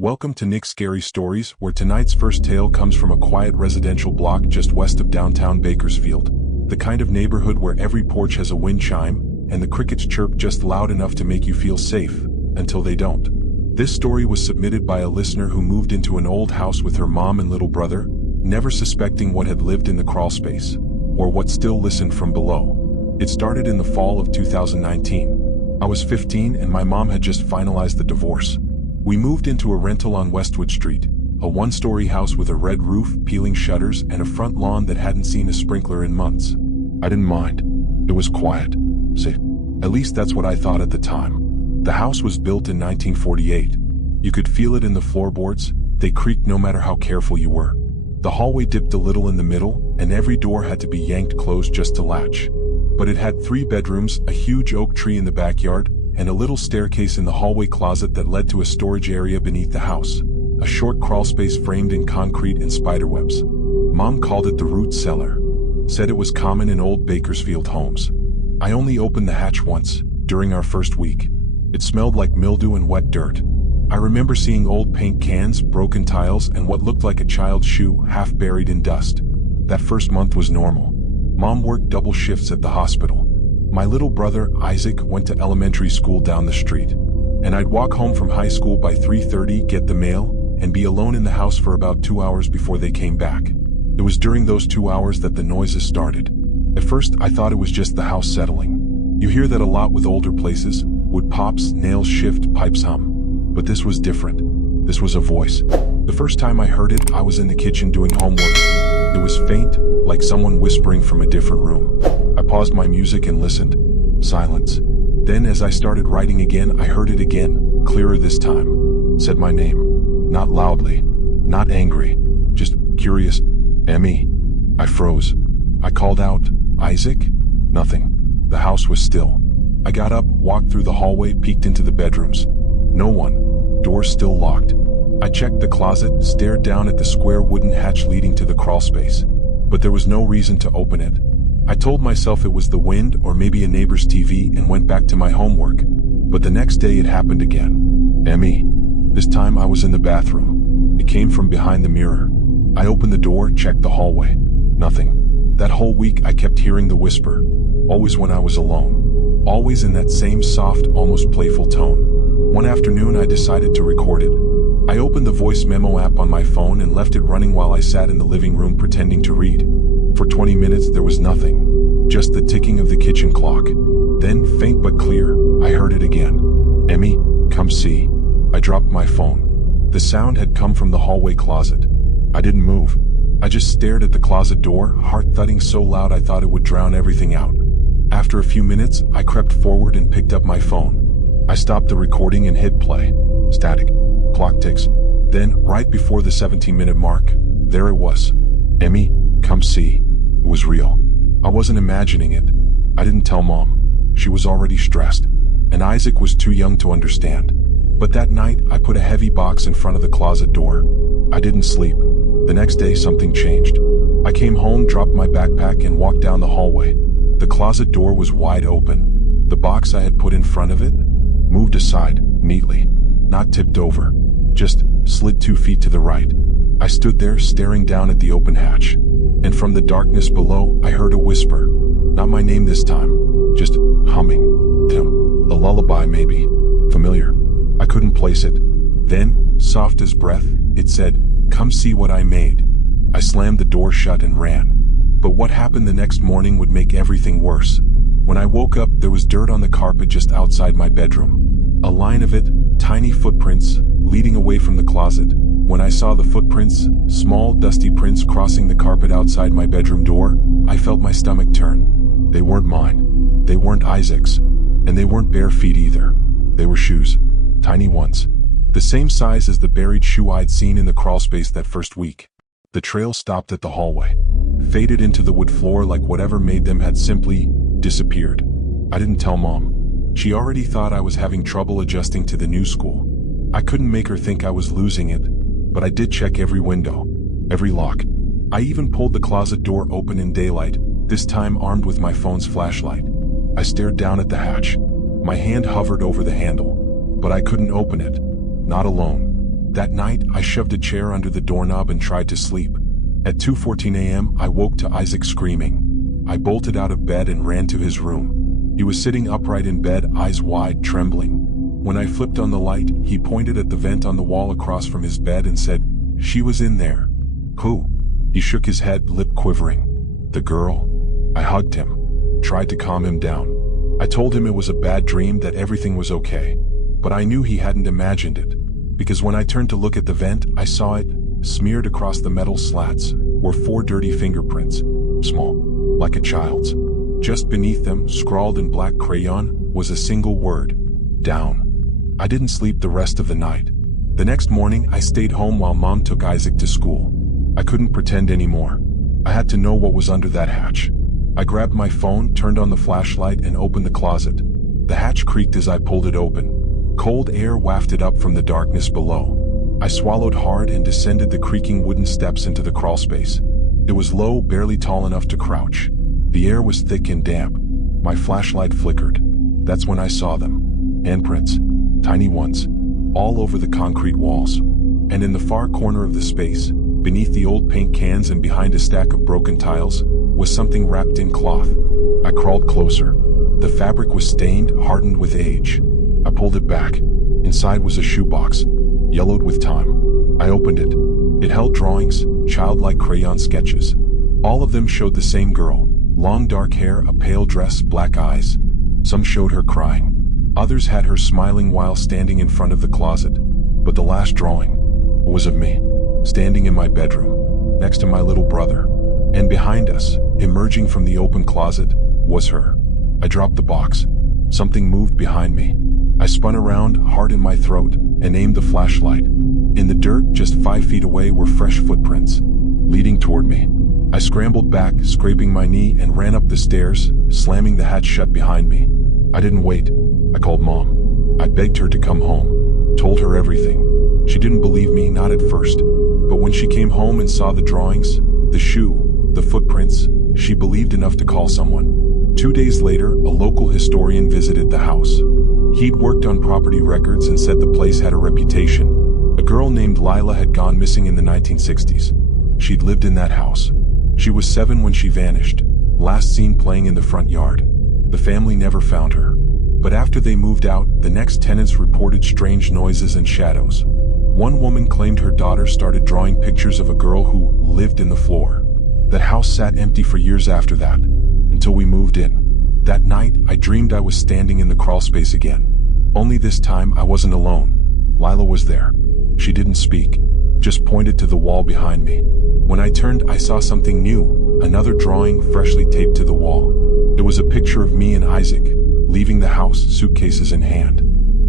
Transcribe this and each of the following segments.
Welcome to Nick's Scary Stories, where tonight's first tale comes from a quiet residential block just west of downtown Bakersfield. The kind of neighborhood where every porch has a wind chime, and the crickets chirp just loud enough to make you feel safe, until they don't. This story was submitted by a listener who moved into an old house with her mom and little brother, never suspecting what had lived in the crawl space, or what still listened from below. It started in the fall of 2019. I was 15 and my mom had just finalized the divorce. We moved into a rental on Westwood Street, a one-story house with a red roof, peeling shutters, and a front lawn that hadn't seen a sprinkler in months. I didn't mind. It was quiet. See, at least that's what I thought at the time. The house was built in 1948. You could feel it in the floorboards. They creaked no matter how careful you were. The hallway dipped a little in the middle, and every door had to be yanked closed just to latch. But it had 3 bedrooms, a huge oak tree in the backyard, and a little staircase in the hallway closet that led to a storage area beneath the house. A short crawl space framed in concrete and spiderwebs. Mom called it the root cellar. Said it was common in old Bakersfield homes. I only opened the hatch once, during our first week. It smelled like mildew and wet dirt. I remember seeing old paint cans, broken tiles, and what looked like a child's shoe half buried in dust. That first month was normal. Mom worked double shifts at the hospital. My little brother, Isaac, went to elementary school down the street. And I'd walk home from high school by 3:30, get the mail, and be alone in the house for about 2 hours before they came back. It was during those 2 hours that the noises started. At first, I thought it was just the house settling. You hear that a lot with older places. Wood pops, nails shift, pipes hum. But this was different. This was a voice. The first time I heard it, I was in the kitchen doing homework. It was faint, like someone whispering from a different room. I paused my music and listened. Silence. Then as I started writing again, I heard it again, clearer this time. Said my name. Not loudly. Not angry. Just curious. Emmy. I froze. I called out, Isaac? Nothing. The house was still. I got up, walked through the hallway, peeked into the bedrooms. No one. Doors still locked. I checked the closet, stared down at the square wooden hatch leading to the crawl space. But there was no reason to open it. I told myself it was the wind or maybe a neighbor's TV and went back to my homework. But the next day it happened again. Emmy. This time I was in the bathroom. It came from behind the mirror. I opened the door, checked the hallway. Nothing. That whole week I kept hearing the whisper. Always when I was alone. Always in that same soft, almost playful tone. One afternoon I decided to record it. I opened the voice memo app on my phone and left it running while I sat in the living room pretending to read. For 20 minutes there was nothing. Just the ticking of the kitchen clock. Then, faint but clear, I heard it again. Emmy, come see. I dropped my phone. The sound had come from the hallway closet. I didn't move. I just stared at the closet door, heart thudding so loud I thought it would drown everything out. After a few minutes, I crept forward and picked up my phone. I stopped the recording and hit play. Static. Clock ticks. Then, right before the 17-minute mark, there it was. Emmy, come see. It was real. I wasn't imagining it. I didn't tell Mom. She was already stressed. And Isaac was too young to understand. But that night, I put a heavy box in front of the closet door. I didn't sleep. The next day, something changed. I came home, dropped my backpack, and walked down the hallway. The closet door was wide open. The box I had put in front of it moved aside, neatly. Not tipped over. Just slid 2 feet to the right. I stood there, staring down at the open hatch. And from the darkness below, I heard a whisper. Not my name this time. Just humming. A lullaby, maybe. Familiar. I couldn't place it. Then, soft as breath, it said, come see what I made. I slammed the door shut and ran. But what happened the next morning would make everything worse. When I woke up, there was dirt on the carpet just outside my bedroom. A line of it, tiny footprints, leading away from the closet. When I saw the footprints, small, dusty prints crossing the carpet outside my bedroom door, I felt my stomach turn. They weren't mine. They weren't Isaac's. And they weren't bare feet either. They were shoes. Tiny ones. The same size as the buried shoe I'd seen in the crawl space that first week. The trail stopped at the hallway. Faded into the wood floor like whatever made them had simply disappeared. I didn't tell Mom. She already thought I was having trouble adjusting to the new school. I couldn't make her think I was losing it, but I did check every window, every lock. I even pulled the closet door open in daylight, this time armed with my phone's flashlight. I stared down at the hatch. My hand hovered over the handle, but I couldn't open it. Not alone. That night, I shoved a chair under the doorknob and tried to sleep. At 2:14 a.m., I woke to Isaac screaming. I bolted out of bed and ran to his room. He was sitting upright in bed, eyes wide, trembling. When I flipped on the light, he pointed at the vent on the wall across from his bed and said, "She was in there." "Who?" He shook his head, lip quivering. "The girl." I hugged him, tried to calm him down. I told him it was a bad dream, that everything was okay. But I knew he hadn't imagined it, because when I turned to look at the vent, I saw it. Smeared across the metal slats were 4 dirty fingerprints, small, like a child's. Just beneath them, scrawled in black crayon, was a single word: down. I didn't sleep the rest of the night. The next morning, I stayed home while Mom took Isaac to school. I couldn't pretend anymore. I had to know what was under that hatch. I grabbed my phone, turned on the flashlight, and opened the closet. The hatch creaked as I pulled it open. Cold air wafted up from the darkness below. I swallowed hard and descended the creaking wooden steps into the crawlspace. It was low, barely tall enough to crouch. The air was thick and damp. My flashlight flickered. That's when I saw them. Handprints. Tiny ones. All over the concrete walls. And in the far corner of the space, beneath the old paint cans and behind a stack of broken tiles, was something wrapped in cloth. I crawled closer. The fabric was stained, hardened with age. I pulled it back. Inside was a shoebox, yellowed with time. I opened it. It held drawings, childlike crayon sketches. All of them showed the same girl. Long dark hair, a pale dress, black eyes. Some showed her crying. Others had her smiling while standing in front of the closet. But the last drawing was of me, standing in my bedroom, next to my little brother. And behind us, emerging from the open closet, was her. I dropped the box. Something moved behind me. I spun around, heart in my throat, and aimed the flashlight. In the dirt, just 5 feet away, were fresh footprints, leading toward me. I scrambled back, scraping my knee, and ran up the stairs, slamming the hatch shut behind me. I didn't wait. I called Mom. I begged her to come home, told her everything. She didn't believe me, not at first. But when she came home and saw the drawings, the shoe, the footprints, she believed enough to call someone. 2 days later, a local historian visited the house. He'd worked on property records and said the place had a reputation. A girl named Lila had gone missing in the 1960s. She'd lived in that house. She was 7 when she vanished, last seen playing in the front yard. The family never found her. But after they moved out, the next tenants reported strange noises and shadows. One woman claimed her daughter started drawing pictures of a girl who lived in the floor. That house sat empty for years after that, until we moved in. That night, I dreamed I was standing in the crawlspace again. Only this time, I wasn't alone. Lila was there. She didn't speak, just pointed to the wall behind me. When I turned, I saw something new, another drawing freshly taped to the wall. It was a picture of me and Isaac, leaving the house, suitcases in hand.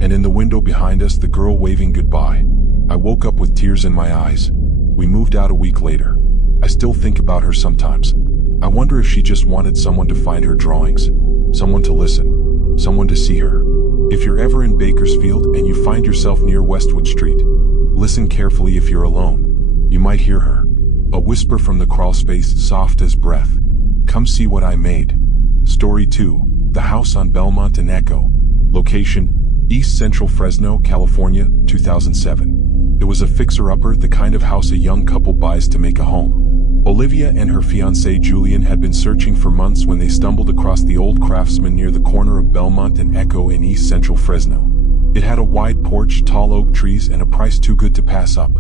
And in the window behind us, the girl waving goodbye. I woke up with tears in my eyes. We moved out a week later. I still think about her sometimes. I wonder if she just wanted someone to find her drawings, someone to listen, someone to see her. If you're ever in Bakersfield and you find yourself near Westwood Street, listen carefully. If you're alone, you might hear her. A whisper from the crawlspace, soft as breath. Come see what I made. Story 2, The House on Belmont and Echo. Location, East Central Fresno, California, 2007. It was a fixer-upper, the kind of house a young couple buys to make a home. Olivia and her fiancé Julian had been searching for months when they stumbled across the old Craftsman near the corner of Belmont and Echo in East Central Fresno. It had a wide porch, tall oak trees, and a price too good to pass up.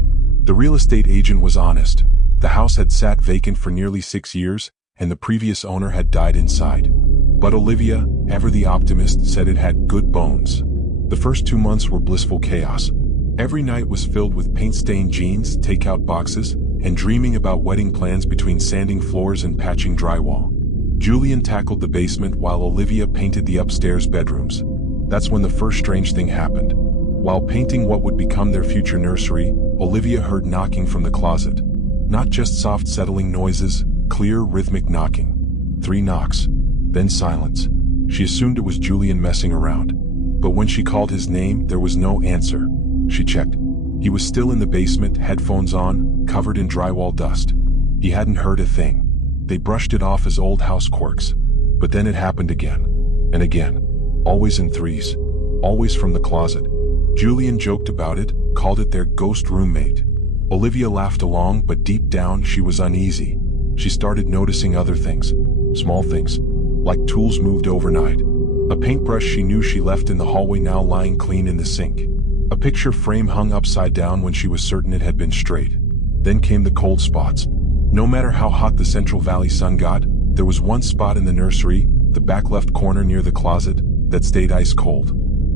The real estate agent was honest. The house had sat vacant for nearly 6 years, and the previous owner had died inside. But Olivia, ever the optimist, said it had good bones. The first 2 months were blissful chaos. Every night was filled with paint-stained jeans, takeout boxes, and dreaming about wedding plans between sanding floors and patching drywall. Julian tackled the basement while Olivia painted the upstairs bedrooms. That's when the first strange thing happened. While painting what would become their future nursery, Olivia heard knocking from the closet. Not just soft settling noises, clear rhythmic knocking. 3 knocks, then silence. She assumed it was Julian messing around. But when she called his name, there was no answer. She checked. He was still in the basement, headphones on, covered in drywall dust. He hadn't heard a thing. They brushed it off as old house quirks. But then it happened again. And again. Always in threes. Always from the closet. Julian joked about it, called it their ghost roommate. Olivia laughed along, but deep down she was uneasy. She started noticing other things, small things, like tools moved overnight. A paintbrush she knew she left in the hallway now lying clean in the sink. A picture frame hung upside down when she was certain it had been straight. Then came the cold spots. No matter how hot the Central Valley sun got, there was one spot in the nursery, the back left corner near the closet, that stayed ice cold.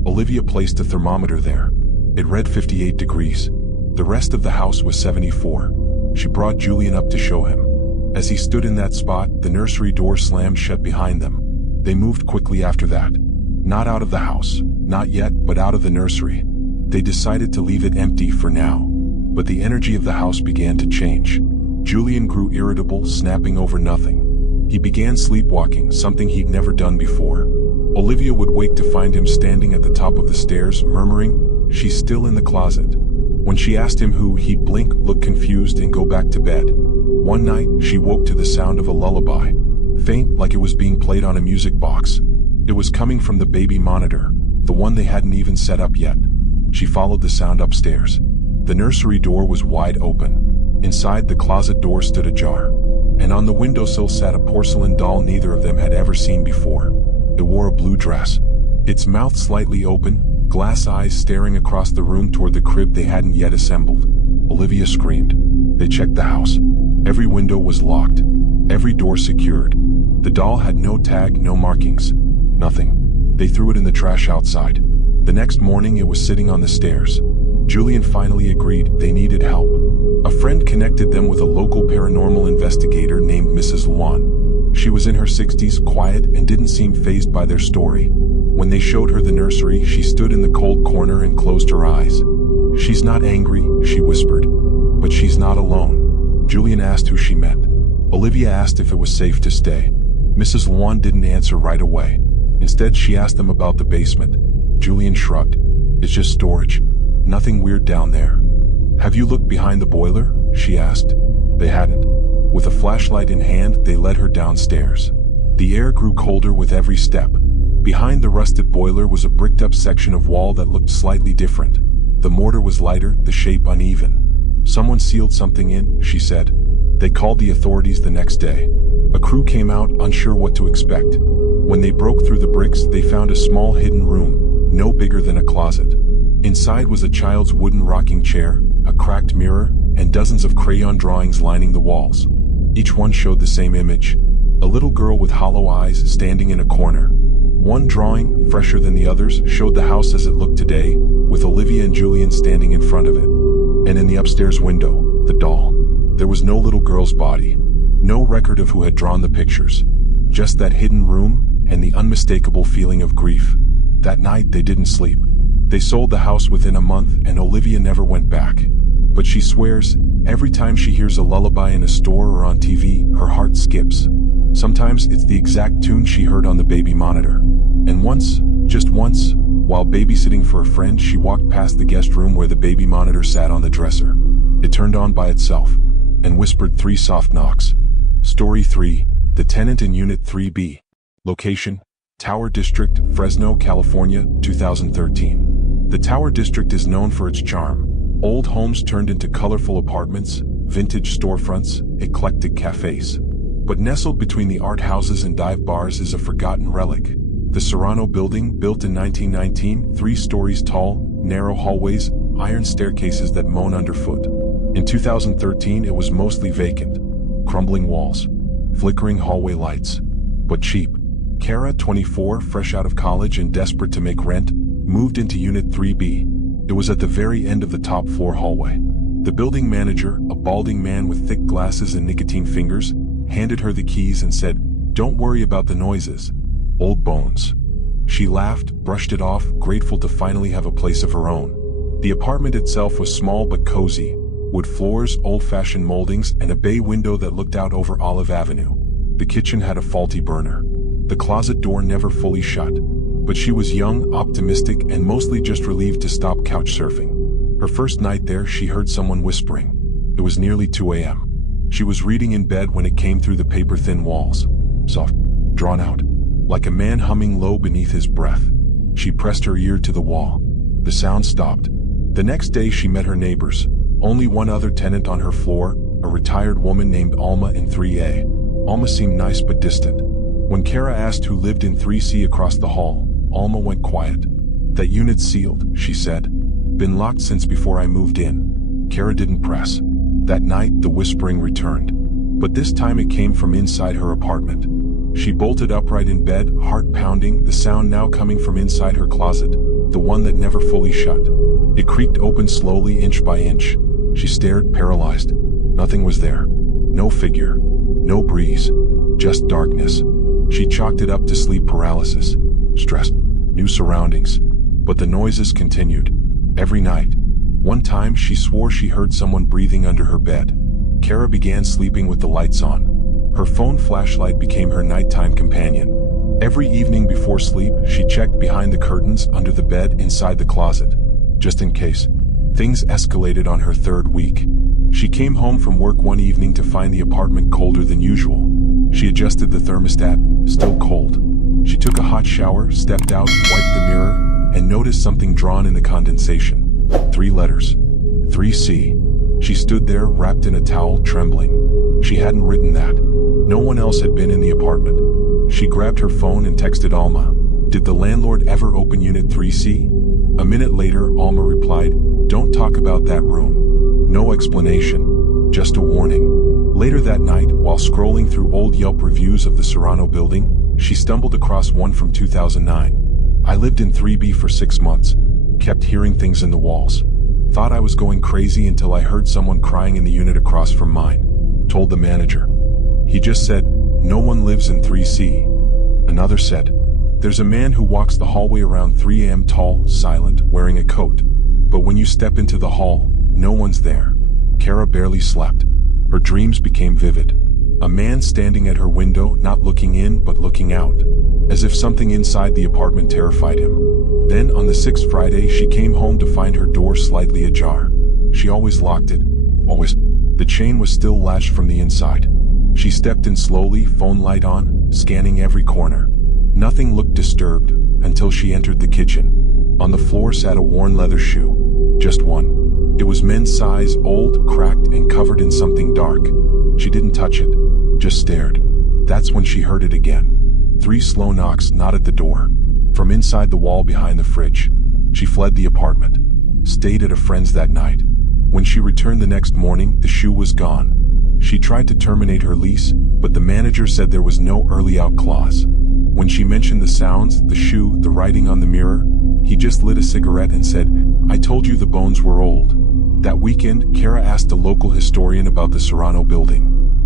Olivia placed a thermometer there. It read 58 degrees. The rest of the house was 74. She brought Julian up to show him. As he stood in that spot, the nursery door slammed shut behind them. They moved quickly after that. Not out of the house, not yet, but out of the nursery. They decided to leave it empty for now. But the energy of the house began to change. Julian grew irritable, snapping over nothing. He began sleepwalking, something he'd never done before. Olivia would wake to find him standing at the top of the stairs, murmuring, "She's still in the closet." When she asked him who, he'd blink, look confused, and go back to bed. One night, she woke to the sound of a lullaby. Faint, like it was being played on a music box. It was coming from the baby monitor, the one they hadn't even set up yet. She followed the sound upstairs. The nursery door was wide open. Inside, the closet door stood ajar. And on the windowsill sat a porcelain doll neither of them had ever seen before. It wore a blue dress. Its mouth slightly open, glass eyes staring across the room toward the crib they hadn't yet assembled. Olivia screamed. They checked the house. Every window was locked. Every door secured. The doll had no tag, no markings. Nothing. They threw it in the trash outside. The next morning it was sitting on the stairs. Julian finally agreed they needed help. A friend connected them with a local paranormal investigator named Mrs. Luan. She was in her 60s, quiet, and didn't seem fazed by their story. When they showed her the nursery, she stood in the cold corner and closed her eyes. "She's not angry," she whispered. "But she's not alone." Julian asked who she met. Olivia asked if it was safe to stay. Mrs. Luan didn't answer right away. Instead, she asked them about the basement. Julian shrugged. "It's just storage. Nothing weird down there." "Have you looked behind the boiler?" she asked. They hadn't. With a flashlight in hand, they led her downstairs. The air grew colder with every step. Behind the rusted boiler was a bricked-up section of wall that looked slightly different. The mortar was lighter, the shape uneven. "Someone sealed something in," she said. They called the authorities the next day. A crew came out, unsure what to expect. When they broke through the bricks, they found a small hidden room, no bigger than a closet. Inside was a child's wooden rocking chair, a cracked mirror, and dozens of crayon drawings lining the walls. Each one showed the same image. A little girl with hollow eyes standing in a corner. One drawing, fresher than the others, showed the house as it looked today, with Olivia and Julian standing in front of it. And in the upstairs window, the doll. There was no little girl's body. No record of who had drawn the pictures. Just that hidden room, and the unmistakable feeling of grief. That night they didn't sleep. They sold the house within a month, and Olivia never went back. But she swears, every time she hears a lullaby in a store or on TV, her heart skips. Sometimes it's the exact tune she heard on the baby monitor. And once, just once, while babysitting for a friend, she walked past the guest room where the baby monitor sat on the dresser. It turned on by itself, and whispered 3 soft knocks. Story 3, The Tenant in Unit 3B. Location, Tower District, Fresno, California, 2013. The Tower District is known for its charm. Old homes turned into colorful apartments, vintage storefronts, eclectic cafes. But nestled between the art houses and dive bars is a forgotten relic. The Serrano Building, built in 1919, 3 stories tall, narrow hallways, iron staircases that moan underfoot. In 2013, it was mostly vacant. Crumbling walls, flickering hallway lights. But cheap. Kara, 24, fresh out of college and desperate to make rent, moved into Unit 3B. It was at the very end of the top floor hallway. The building manager, a balding man with thick glasses and nicotine fingers, handed her the keys and said, "Don't worry about the noises. Old bones." She laughed, brushed it off, grateful to finally have a place of her own. The apartment itself was small but cozy. Wood floors, old-fashioned moldings, and a bay window that looked out over Olive Avenue. The kitchen had a faulty burner. The closet door never fully shut. But she was young, optimistic, and mostly just relieved to stop couch surfing. Her first night there, she heard someone whispering. It was nearly 2 a.m. She was reading in bed when it came through the paper-thin walls. Soft, drawn out, like a man humming low beneath his breath. She pressed her ear to the wall. The sound stopped. The next day she met her neighbors. Only one other tenant on her floor, a retired woman named Alma in 3A. Alma seemed nice but distant. When Kara asked who lived in 3C across the hall, Alma went quiet. "That unit's sealed," she said. "Been locked since before I moved in." Kara didn't press. That night, the whispering returned. But this time it came from inside her apartment. She bolted upright in bed, heart pounding, the sound now coming from inside her closet, the one that never fully shut. It creaked open slowly, inch by inch. She stared, paralyzed. Nothing was there. No figure. No breeze. Just darkness. She chalked it up to sleep paralysis. Stress. New surroundings. But the noises continued. Every night. One time she swore she heard someone breathing under her bed. Kara began sleeping with the lights on. Her phone flashlight became her nighttime companion. Every evening before sleep, she checked behind the curtains, under the bed, inside the closet. Just in case. Things escalated on her third week. She came home from work one evening to find the apartment colder than usual. She adjusted the thermostat, still cold. She took a hot shower, stepped out, wiped the mirror, and noticed something drawn in the condensation. 3 letters. 3C. She stood there, wrapped in a towel, trembling. She hadn't written that. No one else had been in the apartment. She grabbed her phone and texted Alma. "Did the landlord ever open unit 3C?" A minute later, Alma replied, "Don't talk about that room." No explanation. Just a warning. Later that night, while scrolling through old Yelp reviews of the Serrano building, she stumbled across one from 2009. "I lived in 3B for 6 months. Kept hearing things in the walls. Thought I was going crazy until I heard someone crying in the unit across from mine. Told the manager. He just said, 'No one lives in 3C. Another said, "There's a man who walks the hallway around 3 a.m. tall, silent, wearing a coat. But when you step into the hall, no one's there." Kara barely slept. Her dreams became vivid. A man standing at her window, not looking in but looking out. As if something inside the apartment terrified him. Then, on the 6th Friday, she came home to find her door slightly ajar. She always locked it. Always. The chain was still latched from the inside. She stepped in slowly, phone light on, scanning every corner. Nothing looked disturbed, until she entered the kitchen. On the floor sat a worn leather shoe. Just one. It was men's size, old, cracked, and covered in something dark. She didn't touch it, just stared. That's when she heard it again. 3 slow knocks, not at the door. From inside the wall behind the fridge. She fled the apartment. Stayed at a friend's that night. When she returned the next morning, the shoe was gone. She tried to terminate her lease, but the manager said there was no early out clause. When she mentioned the sounds, the shoe, the writing on the mirror, he just lit a cigarette and said, "I told you the bones were old." That weekend, Kara asked a local historian about the Serrano building.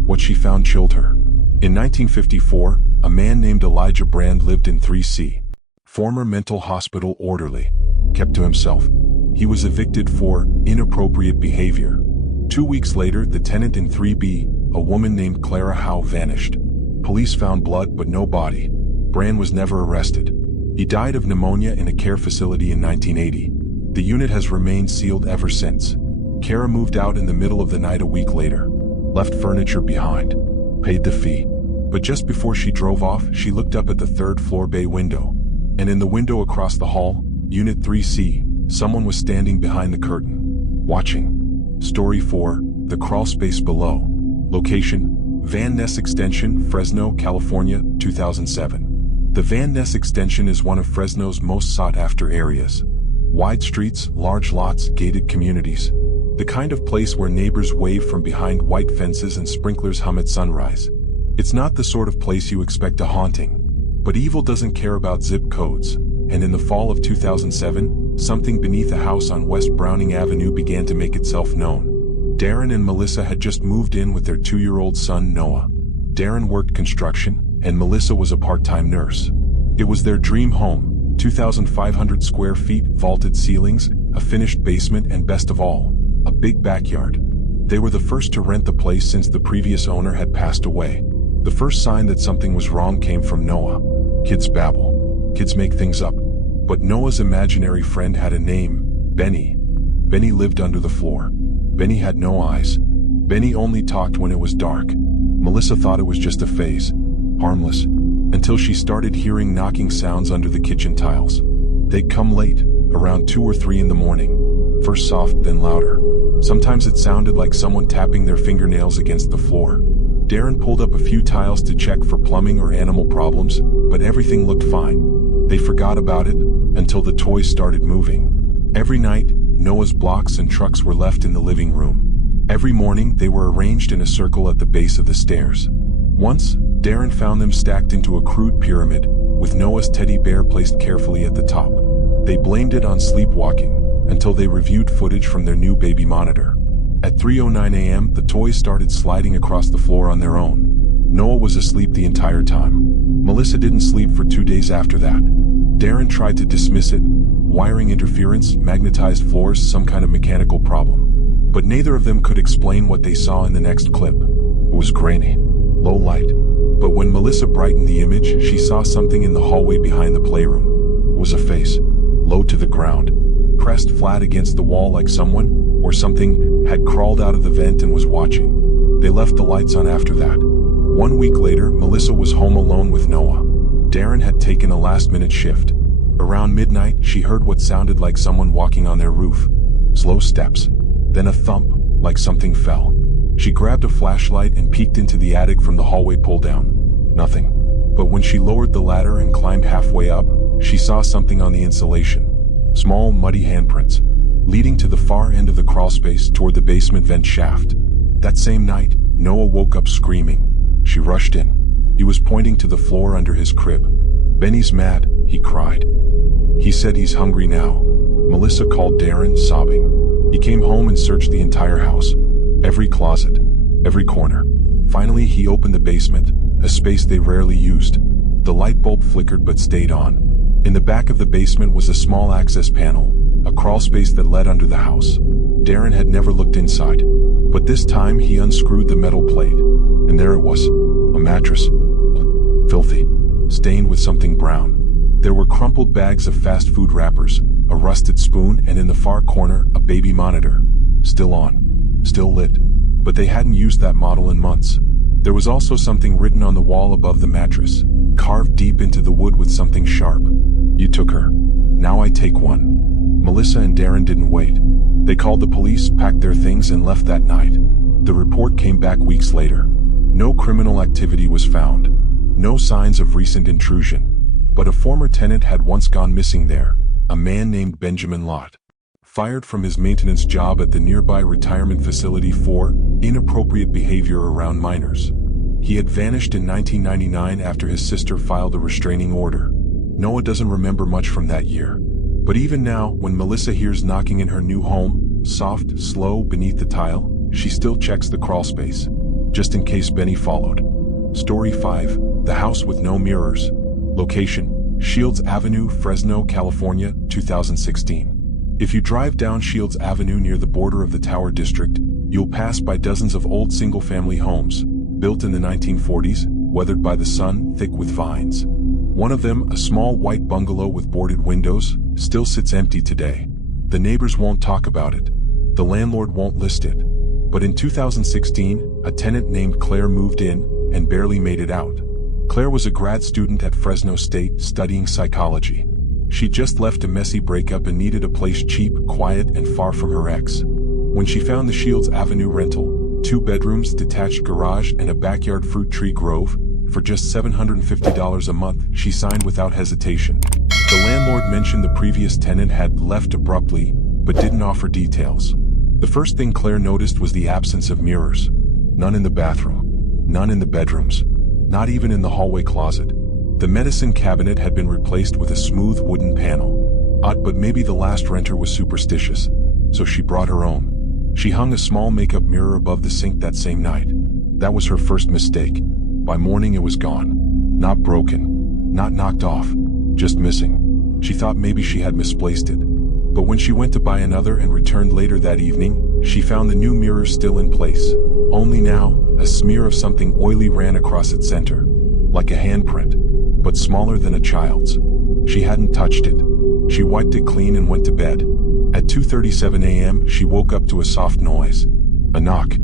What she found chilled her. In 1954, a man named Elijah Brand lived in 3C. Former mental hospital orderly. Kept to himself. He was evicted for inappropriate behavior. 2 weeks later, the tenant in 3B, a woman named Clara Howe, vanished. Police found blood but no body. Brand was never arrested. He died of pneumonia in a care facility in 1980. The unit has remained sealed ever since. Kara moved out in the middle of the night a week later. Left furniture behind. Paid the fee. But just before she drove off, she looked up at the 3rd floor bay window. And in the window across the hall, Unit 3C, someone was standing behind the curtain. Watching. Story 4, The Crawl Space Below. Location, Van Ness Extension, Fresno, California, 2007. The Van Ness Extension is one of Fresno's most sought-after areas. Wide streets, large lots, gated communities. The kind of place where neighbors wave from behind white fences and sprinklers hum at sunrise. It's not the sort of place you expect a haunting. But evil doesn't care about zip codes, and in the fall of 2007, something beneath a house on West Browning Avenue began to make itself known. Darren and Melissa had just moved in with their 2-year-old son Noah. Darren worked construction, and Melissa was a part-time nurse. It was their dream home, 2,500 square feet, vaulted ceilings, a finished basement, and best of all, a big backyard. They were the first to rent the place since the previous owner had passed away. The first sign that something was wrong came from Noah. Kids babble. Kids make things up. But Noah's imaginary friend had a name, Benny. Benny lived under the floor. Benny had no eyes. Benny only talked when it was dark. Melissa thought it was just a phase. Harmless. Until she started hearing knocking sounds under the kitchen tiles. They'd come late, around 2 or 3 in the morning. first soft, then louder. Sometimes it sounded like someone tapping their fingernails against the floor. Darren pulled up a few tiles to check for plumbing or animal problems, but everything looked fine. They forgot about it until the toys started moving. Every night, Noah's blocks and trucks were left in the living room. Every morning, they were arranged in a circle at the base of the stairs. Once, Darren found them stacked into a crude pyramid, with Noah's teddy bear placed carefully at the top. They blamed it on sleepwalking, until they reviewed footage from their new baby monitor. At 3:09 a.m., the toys started sliding across the floor on their own. Noah was asleep the entire time. Melissa didn't sleep for 2 days after that. Darren tried to dismiss it, wiring interference, magnetized floors, some kind of mechanical problem. But neither of them could explain what they saw in the next clip. It was grainy, low light. But when Melissa brightened the image, she saw something in the hallway behind the playroom. It was a face, low to the ground, pressed flat against the wall like someone, or something, had crawled out of the vent and was watching. They left the lights on after that. 1 week later, Melissa was home alone with Noah. Darren had taken a last-minute shift. Around midnight, she heard what sounded like someone walking on their roof. Slow steps, then a thump, like something fell. She grabbed a flashlight and peeked into the attic from the hallway pull-down. Nothing. But when she lowered the ladder and climbed halfway up, she saw something on the insulation. Small, muddy handprints, leading to the far end of the crawlspace toward the basement vent shaft. That same night, Noah woke up screaming. She rushed in. He was pointing to the floor under his crib. "Benny's mad," he cried. "He said he's hungry now." Melissa called Darren, sobbing. He came home and searched the entire house. Every closet, every corner. Finally, he opened the basement, a space they rarely used. The light bulb flickered but stayed on. In the back of the basement was a small access panel, a crawl space that led under the house. Darren had never looked inside, but this time he unscrewed the metal plate, and there it was, a mattress. Filthy, stained with something brown. There were crumpled bags of fast food wrappers, a rusted spoon, and in the far corner, a baby monitor. Still on, still lit, but they hadn't used that model in months. There was also something written on the wall above the mattress, carved deep into the wood with something sharp. "You took her. Now I take one." Melissa and Darren didn't wait. They called the police, packed their things, and left that night. The report came back weeks later. No criminal activity was found. No signs of recent intrusion. But a former tenant had once gone missing there, a man named Benjamin Lott. Fired from his maintenance job at the nearby retirement facility for inappropriate behavior around minors. He had vanished in 1999 after his sister filed a restraining order. Noah doesn't remember much from that year. But even now, when Melissa hears knocking in her new home, soft, slow, beneath the tile, she still checks the crawl space, just in case Benny followed. Story 5, The House with No Mirrors. Location, Shields Avenue, Fresno, California, 2016. If you drive down Shields Avenue near the border of the Tower District, you'll pass by dozens of old single-family homes, built in the 1940s, weathered by the sun, thick with vines. One of them, a small white bungalow with boarded windows, still sits empty today. The neighbors won't talk about it. The landlord won't list it. But in 2016, a tenant named Claire moved in and barely made it out. Claire was a grad student at Fresno State studying psychology. She just left a messy breakup and needed a place cheap, quiet, and far from her ex. When she found the Shields Avenue rental, 2 bedrooms, detached garage, and a backyard fruit tree grove, for just $750 a month, she signed without hesitation. The landlord mentioned the previous tenant had left abruptly, but didn't offer details. The first thing Claire noticed was the absence of mirrors. None in the bathroom. None in the bedrooms. Not even in the hallway closet. The medicine cabinet had been replaced with a smooth wooden panel. Odd, but maybe the last renter was superstitious, so she brought her own. She hung a small makeup mirror above the sink that same night. That was her first mistake. By morning it was gone. Not broken. Not knocked off. Just missing. She thought maybe she had misplaced it. But when she went to buy another and returned later that evening, she found the new mirror still in place. Only now, a smear of something oily ran across its center. Like a handprint, but smaller than a child's. She hadn't touched it. She wiped it clean and went to bed. At 2:37 a.m., she woke up to a soft noise. A knock.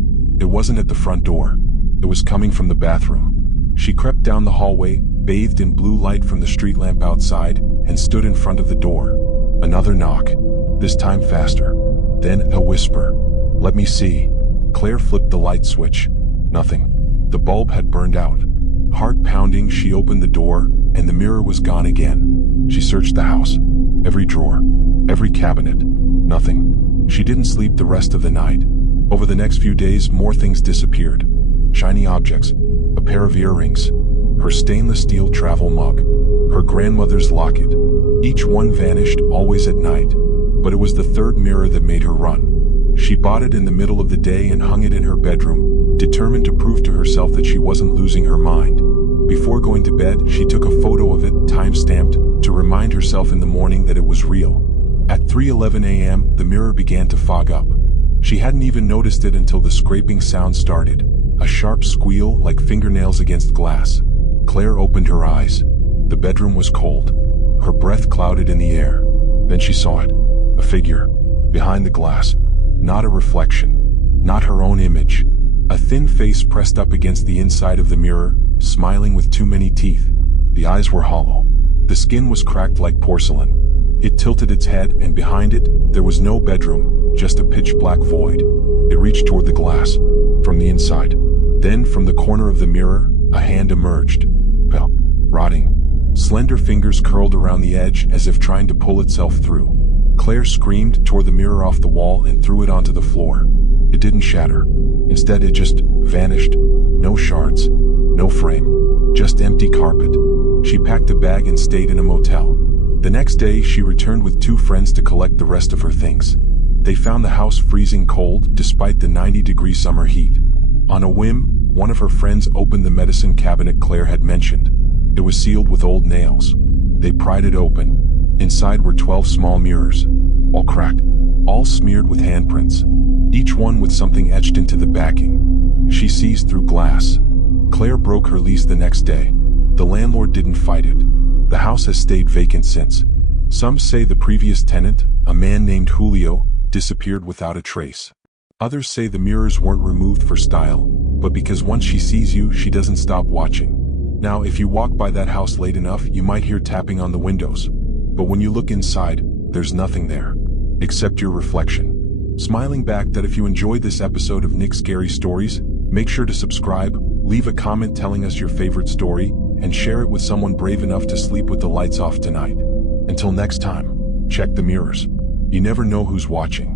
It wasn't at the front door. It was coming from the bathroom. She crept down the hallway, bathed in blue light from the street lamp outside, and stood in front of the door. Another knock. This time faster. Then a whisper. "Let me see." Claire flipped the light switch. Nothing. The bulb had burned out. Heart pounding, she opened the door, and the mirror was gone again. She searched the house. Every drawer. Every cabinet. Nothing. She didn't sleep the rest of the night. Over the next few days, more things disappeared. Shiny objects. A pair of earrings. Her stainless steel travel mug. Her grandmother's locket. Each one vanished, always at night. But it was the third mirror that made her run. She bought it in the middle of the day and hung it in her bedroom, determined to prove to herself that she wasn't losing her mind. Before going to bed, she took a photo of it, time-stamped, to remind herself in the morning that it was real. At 3:11 a.m., the mirror began to fog up. She hadn't even noticed it until the scraping sound started. A sharp squeal like fingernails against glass. Claire opened her eyes. The bedroom was cold. Her breath clouded in the air. Then she saw it. A figure. Behind the glass. Not a reflection. Not her own image. A thin face pressed up against the inside of the mirror, smiling with too many teeth. The eyes were hollow. The skin was cracked like porcelain. It tilted its head, and behind it, there was no bedroom, just a pitch-black void. It reached toward the glass. From the inside. Then, from the corner of the mirror, a hand emerged. Pale. Rotting. Slender fingers curled around the edge as if trying to pull itself through. Claire screamed, tore the mirror off the wall, and threw it onto the floor. It didn't shatter. Instead, it just vanished. No shards. No frame. Just empty carpet. She packed a bag and stayed in a motel. The next day, she returned with 2 friends to collect the rest of her things. They found the house freezing cold, despite the 90-degree summer heat. On a whim, one of her friends opened the medicine cabinet Claire had mentioned. It was sealed with old nails. They pried it open. Inside were 12 small mirrors, all cracked, all smeared with handprints, each one with something etched into the backing. She seized through glass. Claire broke her lease the next day. The landlord didn't fight it. The house has stayed vacant since. Some say the previous tenant, a man named Julio, disappeared without a trace. Others say the mirrors weren't removed for style, but because once she sees you, she doesn't stop watching. Now, if you walk by that house late enough, you might hear tapping on the windows. But when you look inside, there's nothing there, except your reflection. Smiling back that if you enjoyed this episode of Nick's Scary Stories, make sure to subscribe, leave a comment telling us your favorite story, and share it with someone brave enough to sleep with the lights off tonight. Until next time, check the mirrors. You never know who's watching.